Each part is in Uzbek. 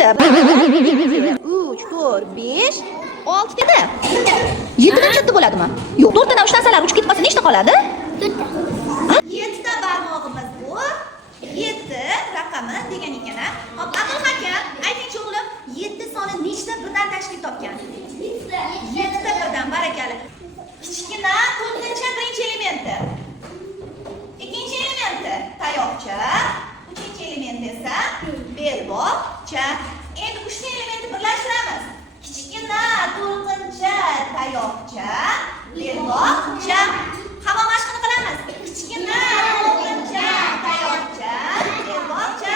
uchta, 3, 4, 5, 6 dedi. 7 dan katta bo'ladimi? Yo'q, 4 dan 3 narsalar uchib ketib qolsa nechta qoladi? 7 ta barmog'imiz bu. 7 raqami degan ekan. Hop, aql hakam, ayting o'g'lim, 7 soni nechta birdan tashkil topgan? 7 ta birdan, barakalla. Kichkina to'rtinchi birinchi elementi. Ikkinchi elementi tayoqcha, uchinchi element esa belbog'cha. Endi uchta elementni birlashtiramiz. Kichkina to'rtinchi tayoqcha, belbog'cha. Hamma mashqini qilamiz. Kichkina to'rtinchi tayoqcha, belbog'cha.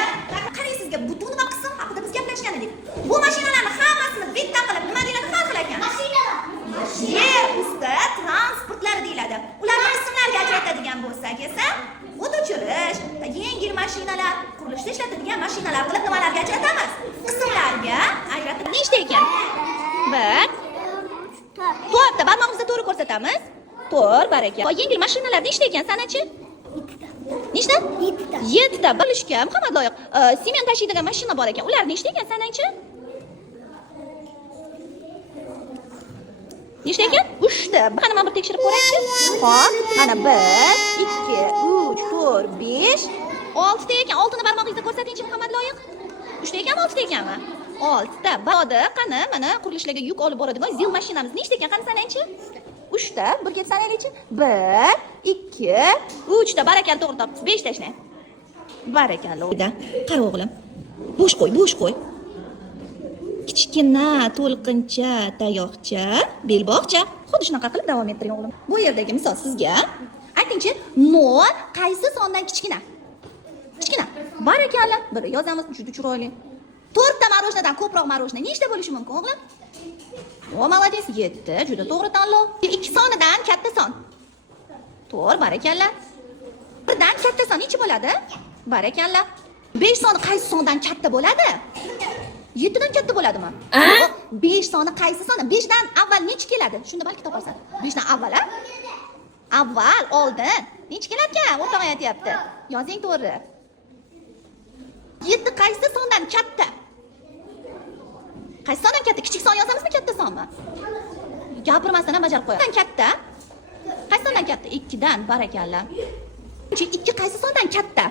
Qarang sizga butun va qism haqida biz gaplashgan edik. Bu mashinalarni hammasini bitta qilib nima deyiladi hal qil ekan? Mashinalar. Yer usti transportlar deyiladi. Ularni qismlarga ajratadigan bo'lsak esa, o't o'chirish, yengil mashinalar, qurilishda ishlatadigan mashinalar qilib nimalarga ajratamiz? Qismlarga ajratib nechta ekan? 1 to'rtta barmog'imizda to'g'ri ko'rsatamiz. To'g'ri, barakalla. Yengil mashinalar nechta ekan sanachi? 7ta. 7ta. Bilishga Muhammad loyiq. Sement tashiydigan mashina bor ekan. Ular nechta ekan sanachi? Nechta ekan? 3ta. Qani men bir tekshirib ko'raychi. Xo'p, mana 1, 2, 3, 4, 5, 6 ta ekan. 6 ni barmog'ingizda ko'rsatingchi Muhammad loyiq. 3ta ekanmi, 6 ta ekanmi? 6 ta. Bodi, qani mana qurilishlarga yuk olib boradigan zil mashinamiz nechta ekan? Qani sanaychi? 3 ta. Birga sanaylikchi. 1, 2, 3 ta. Barakalla, to'g'ri topdingiz. 5 tashlang. Barakalla. Qara o'g'lim. Bo'sh qo'y, bo'sh qo'y. Kichkina to'lqincha tayoqcha, belbog'cha. Xuddi shunaqa qilib davom ettiring o'g'lim. Bu yerdagi misol sizga. Aytingchi, 0 qaysi sondan kichkina? Kichkina. Barakalla. Bir yozamiz, juda chiroyli. 4 ta marojnadan ko'proq marojna nechta bo'lishi mumkin o'g'lim? O, молодец, 7. Juda to'g'ri tanlov. 2 sonidan katta son. To'g'ri, barakalla. 1 dan katta son nechi bo'ladi? Barakalla. 5 soni qaysi sondan katta bo'ladi? 7 dan katta bo'ladimi? 5 soni qaysi soni? 5 dan avval nechi keladi? Shunda balki topasan. 5 dan avval, a? Avval, oldin. Nechi kelar ekan? O'rtoq aytayapti. Yozing to'g'ri. 7 qaysi sondan katta? Qaysi sondan katta? Kichik son yozamizmi, katta sonmi? Gapirmasdan ham bajarib qo'yadi. Katta. Qaysi sondan katta? 2 dan, barakalla. 2 qaysi sondan katta?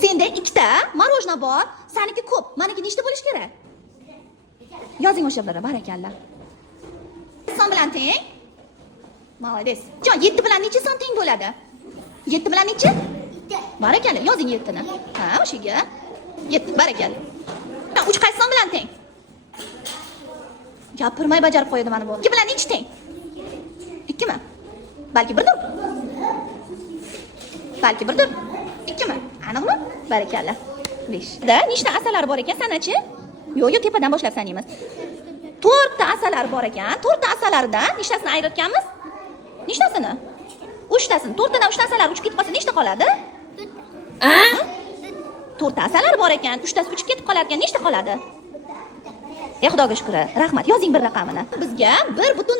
Senda 2 ta marojna bor, seniki ko'p. Meniki nechta bo'lish kerak? Yozing o'sha yerlarga, barakalla. Son bilan teng. Молодец. Jon, 7 bilan necha son teng bo'ladi? 7 bilan necha? 2. Barakalla, yozing 7 ni. Ha, o'shaga. 7, barakalla. 3 qaysi son bilan teng? Gapirmay bajarib qo'yadi mana bu. 2 bilan necha teng? 2 mi? Balki 1dir. Balki 1dir. 2 mi? Aniqmi? Barakalla. 5. Da nechta asalari bor ekan sanachi? Yo'q, tepadan boshlab sanaymiz. 4 ta asalari bor ekan. 4 ta asalaridan nechtasini ayirayotganmiz? Nechtasini? 3 tasini. 4 tadan 3 asalari uchib ketib qolsa nechta qoladi? 4 ta asalari bor ekan. 3 tasi uchib ketib qolar ekan, nechta qoladi? Xudoga shukr. Rahmat. Yozing bir raqamini. Bizga 1 butun